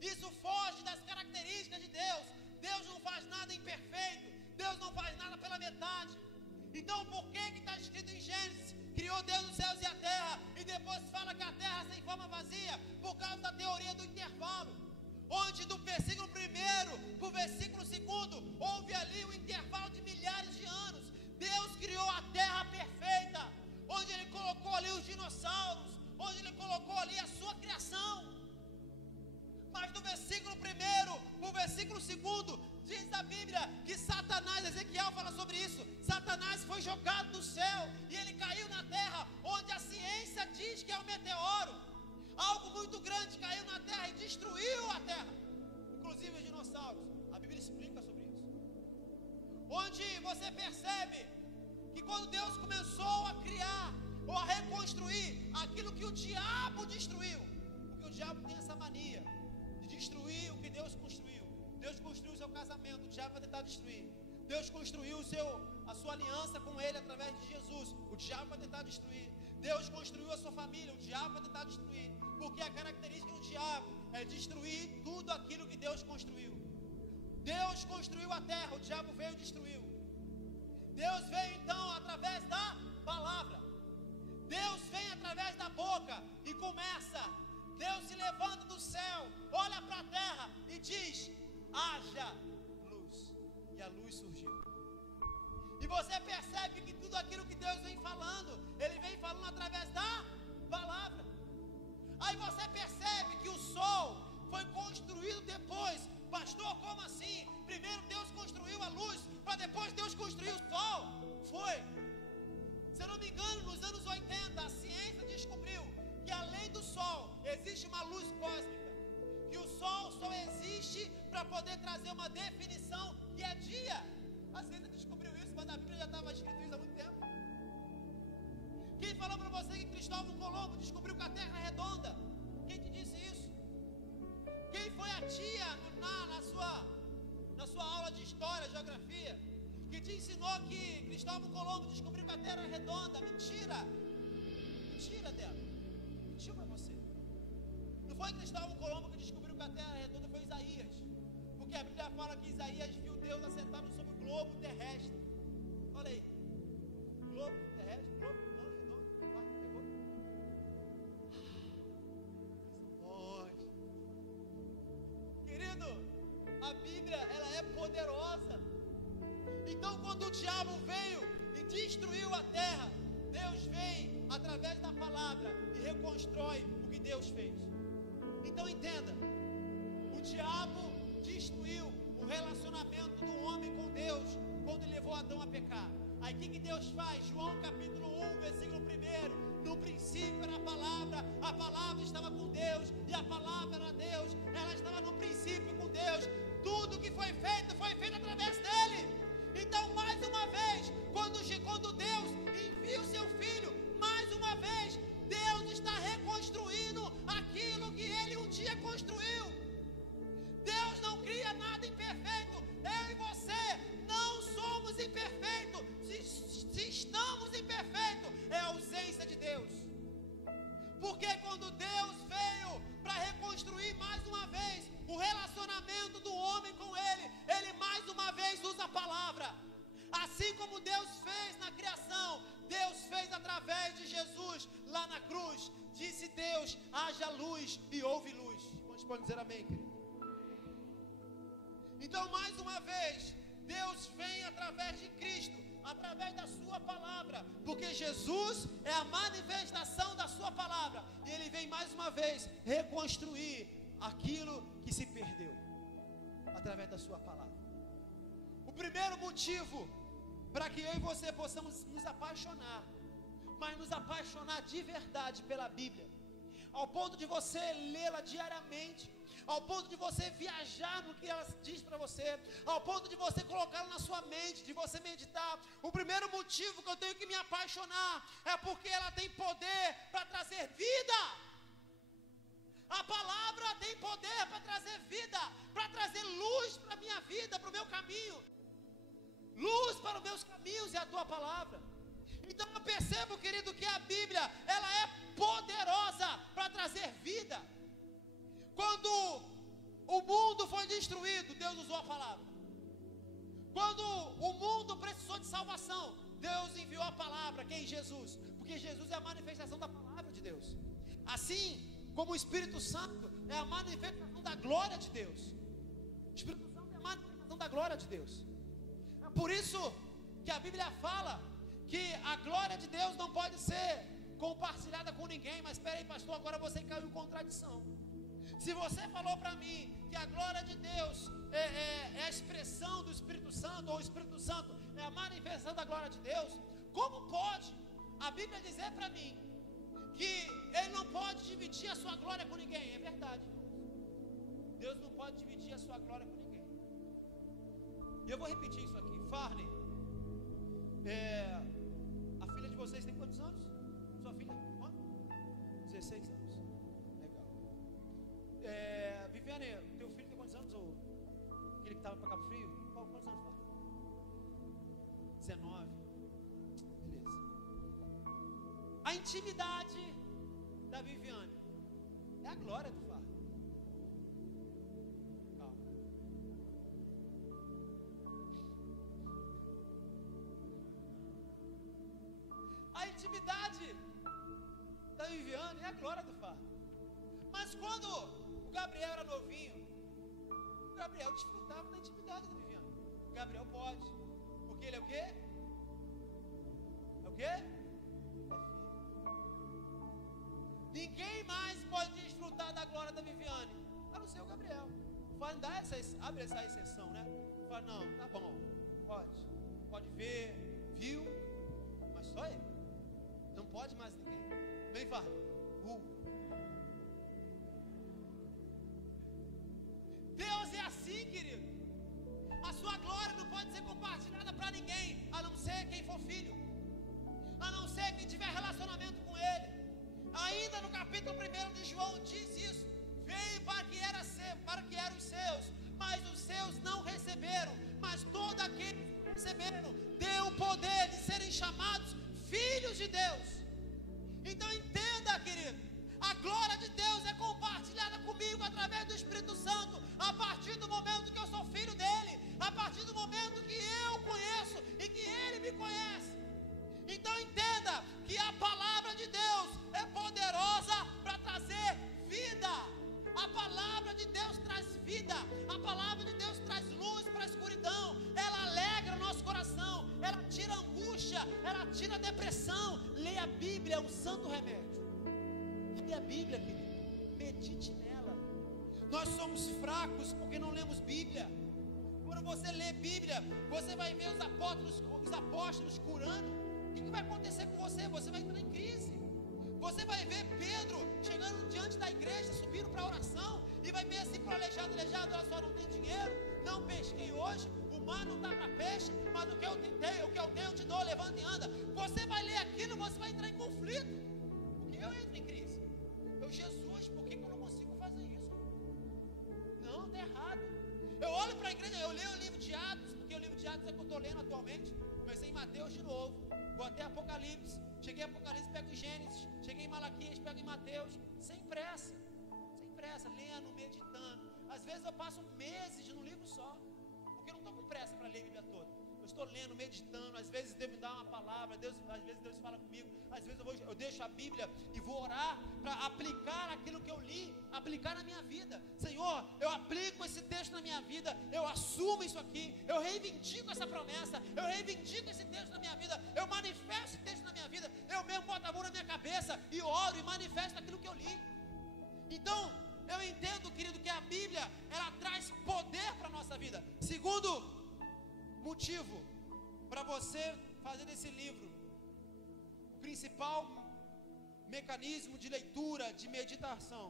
Isso foge das características de Deus. Deus não faz nada imperfeito. Deus não faz nada pela metade. Então por que está escrito em Gênesis? Criou Deus os céus e a terra, e depois fala que a terra sem forma vazia, por causa da teoria do intervalo, onde do versículo 1 para o versículo 2, houve ali um intervalo de milhares de anos. Deus criou a terra perfeita, onde Ele colocou ali os dinossauros, onde Ele colocou ali a sua criação. Mas do versículo 1 para o versículo 2, diz a Bíblia que Satanás, Ezequiel fala sobre isso, Satanás foi jogado do céu e ele caiu na terra, onde a ciência diz que é um meteoro. Algo muito grande caiu na terra e destruiu a terra, inclusive os dinossauros. A Bíblia explica sobre isso. Onde você percebe que quando Deus começou a criar ou a reconstruir aquilo que o diabo destruiu, porque o diabo tem essa mania de destruir o que Deus construiu. Deus construiu o seu casamento, o diabo vai tentar destruir. Deus construiu a sua aliança com Ele através de Jesus, o diabo vai tentar destruir. Deus construiu a sua família, o diabo vai tentar destruir. Porque a característica do diabo é destruir tudo aquilo que Deus construiu. Deus construiu a terra, o diabo veio e destruiu. Deus veio então através da palavra. Deus vem através da boca e começa. Deus se levanta do céu, olha para a terra e diz: haja luz. E a luz surgiu. E você percebe que tudo aquilo que Deus vem falando, Ele vem falando através da palavra. Aí você percebe que o sol foi construído depois. Pastor, como assim? Primeiro Deus construiu a luz, para depois Deus construiu o sol. Foi. Se eu não me engano, nos anos 80, a ciência descobriu que além do sol, existe uma luz cósmica. Que o sol só existe para poder trazer uma definição que é dia. A ciência descobriu isso, mas a Bíblia já estava escrito isso há muito tempo. Quem falou para você que Cristóvão Colombo descobriu que a Terra é redonda? Quem te disse isso? Quem foi a tia na sua aula de história, geografia, que te ensinou que Cristóvão Colombo descobriu que a Terra é redonda? Mentira! Mentira dela. Mentiu para você. Não foi Cristóvão Colombo que descobriu que a Terra é redonda, foi Isaías. Porque a Bíblia fala que Isaías viu Deus assentado sobre o globo terrestre. Olha aí. Globo terrestre, globo não redondo. Vai, pegou? Querido, a Bíblia, ela é poderosa. Então quando o diabo veio e destruiu a terra, Deus vem através da palavra e reconstrói o que Deus fez. Então entenda, o diabo destruiu o relacionamento do homem com Deus quando ele levou Adão a pecar. Aí o que Deus faz? João capítulo 1, versículo 1: no princípio era a palavra estava com Deus, e a palavra era Deus, ela estava no princípio com Deus. Tudo que foi feito através dele. Então mais uma vez, quando Deus envia o seu filho, mais uma vez, Deus está reconstruindo aquilo que Ele um dia construiu. Deus não cria nada imperfeito. Eu e você não somos imperfeitos. Se estamos imperfeitos, é a ausência de Deus. Porque quando Deus veio para reconstruir mais uma vez o relacionamento do homem com Ele, Ele mais uma vez usa a palavra. Assim como Deus fez na criação, Deus fez através de Jesus lá na cruz. Disse Deus: haja luz e houve luz. Quantos podem dizer amém, querido? Então, mais uma vez, Deus vem através de Cristo, através da sua palavra, porque Jesus é a manifestação da sua palavra, e Ele vem mais uma vez reconstruir aquilo que se perdeu, através da sua palavra. O primeiro motivo para que eu e você possamos nos apaixonar, mas nos apaixonar de verdade pela Bíblia, ao ponto de você lê-la diariamente, ao ponto de você viajar no que ela diz para você, ao ponto de você colocá-la na sua mente, de você meditar. O primeiro motivo que eu tenho que me apaixonar é porque ela tem poder para trazer vida. A palavra tem poder para trazer vida, para trazer luz para a minha vida, para o meu caminho, luz para os meus caminhos é a tua palavra. Então eu percebo, querido, que a Bíblia, ela é poderosa para trazer vida. Quando o mundo foi destruído, Deus usou a palavra. Quando o mundo precisou de salvação, Deus enviou a palavra, que é Jesus, porque Jesus é a manifestação da palavra de Deus. Assim como o Espírito Santo é a manifestação da glória de Deus. O Espírito Santo é a manifestação da glória de Deus. É por isso que a Bíblia fala que a glória de Deus não pode ser compartilhada com ninguém. Mas espera aí, pastor, agora você caiu em contradição. Se você falou para mim que a glória de Deus é a expressão do Espírito Santo, ou o Espírito Santo é a manifestação da glória de Deus, como pode a Bíblia dizer para mim que Ele não pode dividir a sua glória com ninguém? É verdade, Deus não pode dividir a sua glória com ninguém. E eu vou repetir isso aqui. Farney, a filha de vocês tem quantos anos? Sua filha, quanto? 16 anos. Legal. Viviane, teu filho tem quantos anos? Ou aquele que estava para Cabo Frio? Quantos anos, Farney? 19. Beleza. A intimidade da Viviane é a glória do Farney. A intimidade da Viviane é a glória do Farney. Mas quando o Gabriel era novinho, o Gabriel desfrutava da intimidade da Viviane. O Gabriel pode, porque ele é o quê? É o quê? É filho. Ninguém mais pode desfrutar da glória da Viviane, a não ser o Gabriel. O Farney abre essa exceção, né? Fala, não, tá bom, pode ver, viu, mas só ele. Não pode mais ninguém. Vem, Farney. Deus é assim, querido. A sua glória não pode ser compartilhada para ninguém, a não ser quem for filho, a não ser quem tiver relacionamento com Ele. Ainda no capítulo 1 de João diz isso: veio para que eram os seus, mas os seus não receberam. Mas todos aqueles que receberam, deu o poder de serem chamados filhos de Deus. Então entenda, querido, a glória de Deus é compartilhada comigo através do Espírito Santo, a partir do momento que eu sou filho dele, a partir do momento que eu conheço e que ele me conhece. Então entenda que a palavra de Deus é poderosa para trazer vida. A palavra de Deus traz vida, a palavra de Deus traz luz para a escuridão, ela alegra o nosso coração, ela tira a angústia, ela tira a depressão. Leia a Bíblia, é um santo remédio. Leia a Bíblia, querido, medite nela. Nós somos fracos porque não lemos Bíblia. Quando você lê Bíblia, você vai ver os apóstolos curando. O que vai acontecer com você? Você vai entrar em crise. Você vai ver Pedro chegando diante da igreja, subindo para a oração, e vai ver assim para o aleijado, olha só, não tem dinheiro, não pesquei hoje, o mar não dá para peixe, mas o que eu tenho eu te dou, levanta e anda. Você vai ler aquilo, você vai entrar em conflito. Porque eu entro em crise. Jesus, por que eu não consigo fazer isso? Não, está errado. Eu olho para a igreja, eu leio o livro de Atos, porque o livro de Atos é que eu estou lendo atualmente. Comecei em Mateus de novo, vou até Apocalipse. Cheguei em Apocalipse, pego em Gênesis. Cheguei em Malaquias, pego em Mateus. Sem pressa, lendo, meditando. Às vezes eu passo meses num livro só, porque eu não estou com pressa para ler a Bíblia toda. Eu estou lendo, meditando. Às vezes Deus me dá uma palavra, às vezes Deus fala comigo. Às vezes eu deixo a Bíblia e vou orar para aplicar aquilo que eu li, a aplicar na minha vida. Senhor, eu aplico esse texto na minha vida, eu assumo isso aqui, eu reivindico essa promessa, eu reivindico esse texto na minha vida, eu manifesto esse texto na minha vida, eu mesmo boto a mão na minha cabeça e oro e manifesto aquilo que eu li. Então, eu entendo, querido, que a Bíblia, ela traz poder para a nossa vida. Segundo motivo para você fazer desse livro o principal mecanismo de leitura, de meditação,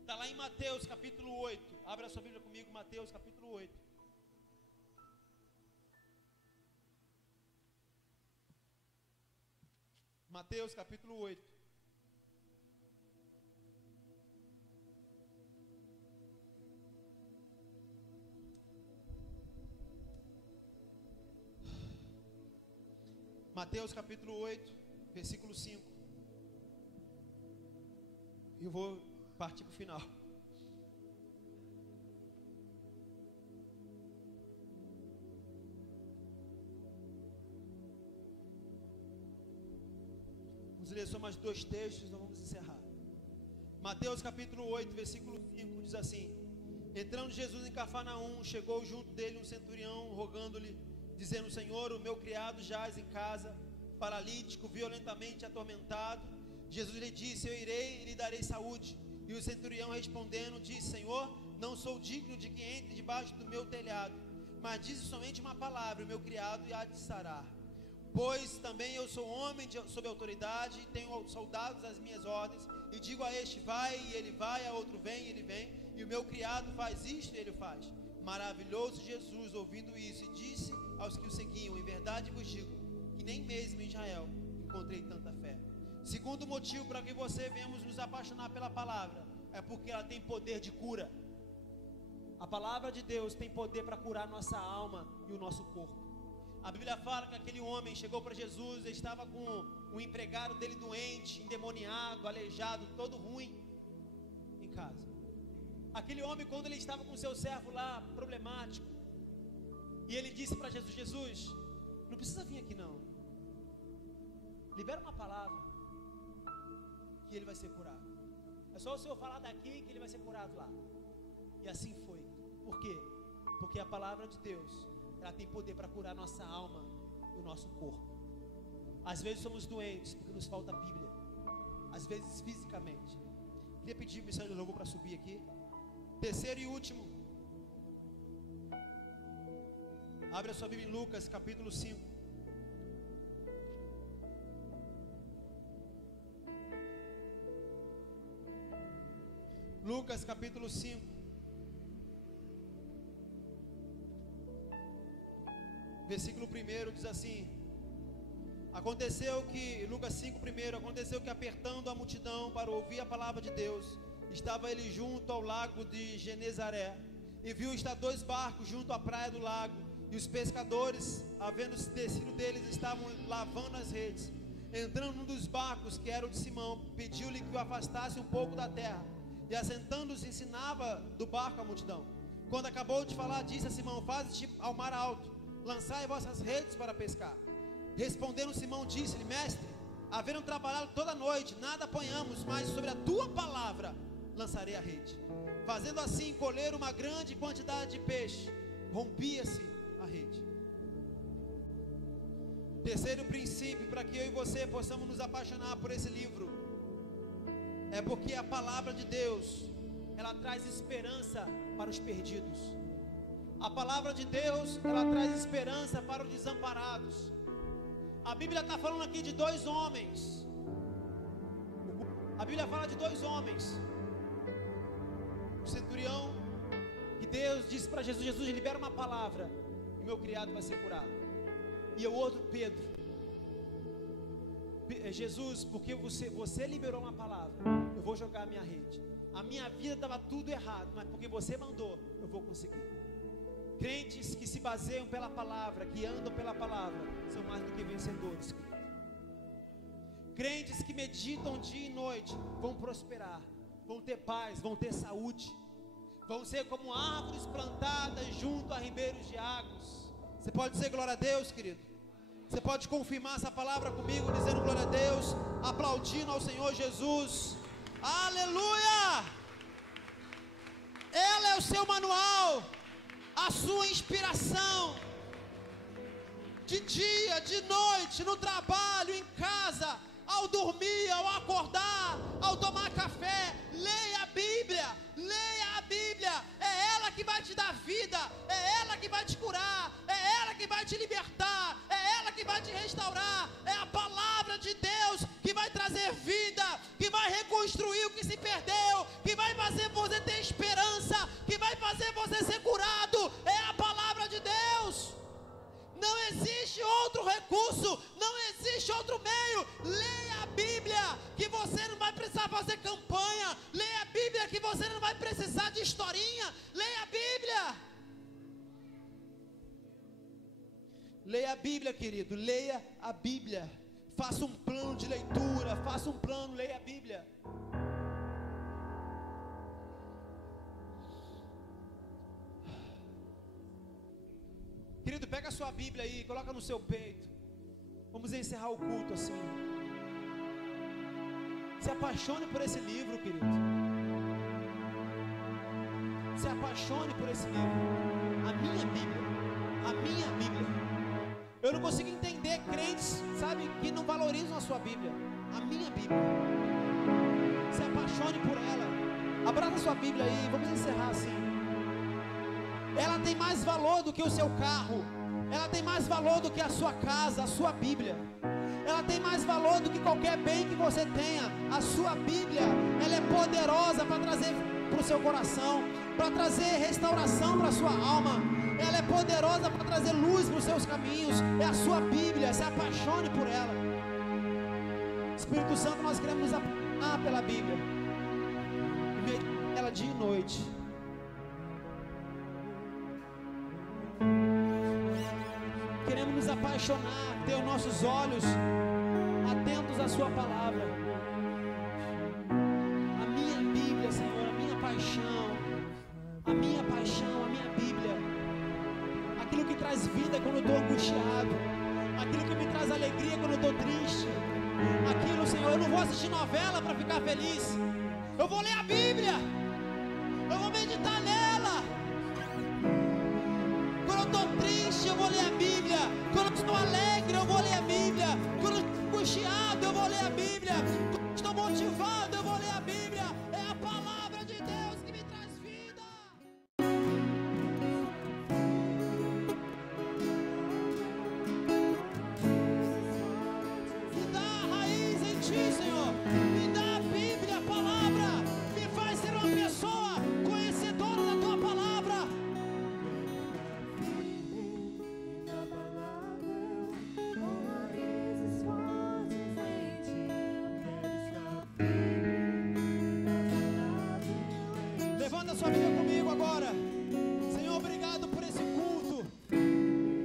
está lá em Mateus capítulo 8. Abra a sua Bíblia comigo, Mateus capítulo 8. Mateus capítulo 8. Mateus capítulo 8, versículo 5. E eu vou partir para o final. Vamos ler só mais 2 textos, nós vamos encerrar. Mateus capítulo 8, versículo 5 diz assim: Entrando Jesus em Cafarnaum, chegou junto dele um centurião, rogando-lhe, dizendo: Senhor, o meu criado jaz em casa, paralítico, violentamente atormentado. Jesus lhe disse: Eu irei e lhe darei saúde. E o centurião respondendo disse: Senhor, não sou digno de que entre debaixo do meu telhado, mas dize somente uma palavra, o meu criado há de sarar. Pois também eu sou homem sob autoridade, e tenho soldados às minhas ordens, e digo a este: vai, e ele vai, a outro: vem, e ele vem, e o meu criado faz isto, e ele faz. Maravilhoso Jesus, ouvindo isso, e disse aos que o seguiam: em verdade vos digo, que nem mesmo em Israel encontrei tanta fé. Segundo motivo para que você venhamos nos apaixonar pela palavra, é porque ela tem poder de cura. A palavra de Deus tem poder para curar nossa alma e o nosso corpo. A Bíblia fala que aquele homem chegou para Jesus, ele estava com o empregado dele doente, endemoniado, aleijado, todo ruim em casa. Aquele homem, quando ele estava com seu servo lá, problemático, e ele disse para Jesus: Jesus, não precisa vir aqui não, libera uma palavra que ele vai ser curado. É só o Senhor falar daqui que ele vai ser curado lá. E assim foi. Por quê? Porque a palavra de Deus, ela tem poder para curar nossa alma e o nosso corpo. Às vezes somos doentes porque nos falta a Bíblia, às vezes fisicamente. Queria pedir o missionário de louvor para subir aqui. Terceiro e último, abre a sua Bíblia em Lucas capítulo 5. Lucas capítulo 5, versículo 1 diz assim: Aconteceu que, Lucas 5, 1, aconteceu que, apertando a multidão para ouvir a palavra de Deus, estava ele junto ao lago de Genezaré, e viu estar 2 barcos junto à praia do lago, e os pescadores, havendo-se descido deles, estavam lavando as redes. Entrando num dos barcos, que era o de Simão, pediu-lhe que o afastasse um pouco da terra, e assentando-se ensinava do barco a multidão. Quando acabou de falar, disse a Simão: faze-te ao mar alto, lançai vossas redes para pescar. Respondendo Simão, disse-lhe: Mestre, havendo trabalhado toda a noite, nada apanhamos, mas sobre a tua palavra lançarei a rede. Fazendo assim, colheram uma grande quantidade de peixe, rompia-se a rede. Terceiro princípio para que eu e você possamos nos apaixonar por esse livro, é porque a palavra de Deus, ela traz esperança para os perdidos. A palavra de Deus, ela traz esperança para os desamparados. A Bíblia está falando aqui de 2 homens. A Bíblia fala de 2 homens. O centurião, que Deus disse para Jesus: Jesus, libera uma palavra e meu criado vai ser curado. E o outro, Pedro: Jesus, porque você liberou uma palavra, eu vou jogar a minha rede. A minha vida estava tudo errado, mas porque você mandou, eu vou conseguir. Crentes que se baseiam pela palavra, que andam pela palavra, são mais do que vencedores. Crentes que meditam dia e noite vão prosperar, vão ter paz, vão ter saúde, vão ser como árvores plantadas junto a ribeiros de águas. Você pode dizer glória a Deus, querido? Você pode confirmar essa palavra comigo, dizendo glória a Deus, aplaudindo ao Senhor Jesus. Aleluia! seu manual, a sua inspiração. De dia, de noite, no trabalho, em casa, ao dormir, ao acordar, ao tomar café, leia a Bíblia, leia a Bíblia. É ela que vai te dar vida, é ela que vai te curar, é ela que vai te libertar, é ela que vai te restaurar. É a palavra de Deus que vai trazer vida, que vai reconstruir o que se perdeu, que vai fazer você ter esperança, que vai fazer você ser curado. É a palavra de Deus. Não existe outro recurso, não existe outro meio. Leia a Bíblia, que você não vai precisar fazer campanha. Leia a Bíblia, que você não vai precisar de historinha. Leia a Bíblia. Leia a Bíblia, querido, leia a Bíblia. Faça um plano de leitura, faça um plano, leia a Bíblia. Querido, pega a sua Bíblia aí, coloca no seu peito. Vamos encerrar o culto assim. Se apaixone por esse livro, querido. Se apaixone por esse livro. A minha Bíblia. A minha Bíblia. Eu não consigo entender crentes, sabe, que não valorizam a sua Bíblia. A minha Bíblia. Se apaixone por ela. Abraça a sua Bíblia aí, vamos encerrar assim. Ela tem mais valor do que o seu carro. Ela tem mais valor do que a sua casa, a sua Bíblia. Ela tem mais valor do que qualquer bem que você tenha. A sua Bíblia, ela é poderosa para trazer para o seu coração, para trazer restauração para a sua alma. Ela é poderosa para trazer luz para os seus caminhos. É a sua Bíblia, se apaixone por ela. Espírito Santo, nós queremos nos apaixonar pela Bíblia. Meditar ela dia e noite. Queremos nos apaixonar, ter os nossos olhos atentos à sua palavra. A minha Bíblia, Senhor, a minha paixão, a minha paixão, a minha Bíblia. Aquilo que traz vida quando eu estou angustiado, aquilo que me traz alegria quando eu estou triste. Aquilo, Senhor, eu não vou assistir novela para ficar feliz. Eu vou ler a Bíblia, eu vou meditar nela. Quando eu estou triste, eu vou ler a Bíblia. Quando eu estou alegre, eu vou ler a Bíblia. Quando eu estou angustiado, eu vou ler a Bíblia. Quando eu estou motivado, eu vou ler a Bíblia. É a palavra de Deus que me traz vida. Me dá a raiz em ti, Senhor. Me dá a Bíblia, a palavra. Me faz ser uma pessoa conhecedora da tua palavra. Levanta sua Bíblia comigo agora. Senhor, obrigado por esse culto.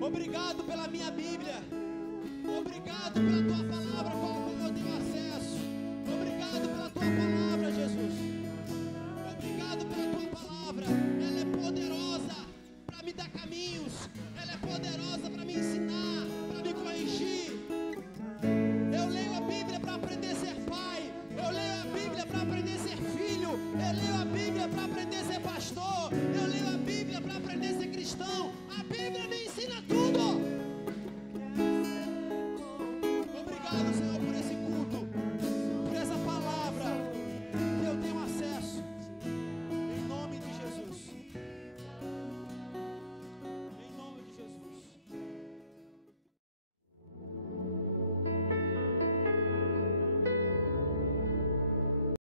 Obrigado pela minha Bíblia. Obrigado pela tua palavra.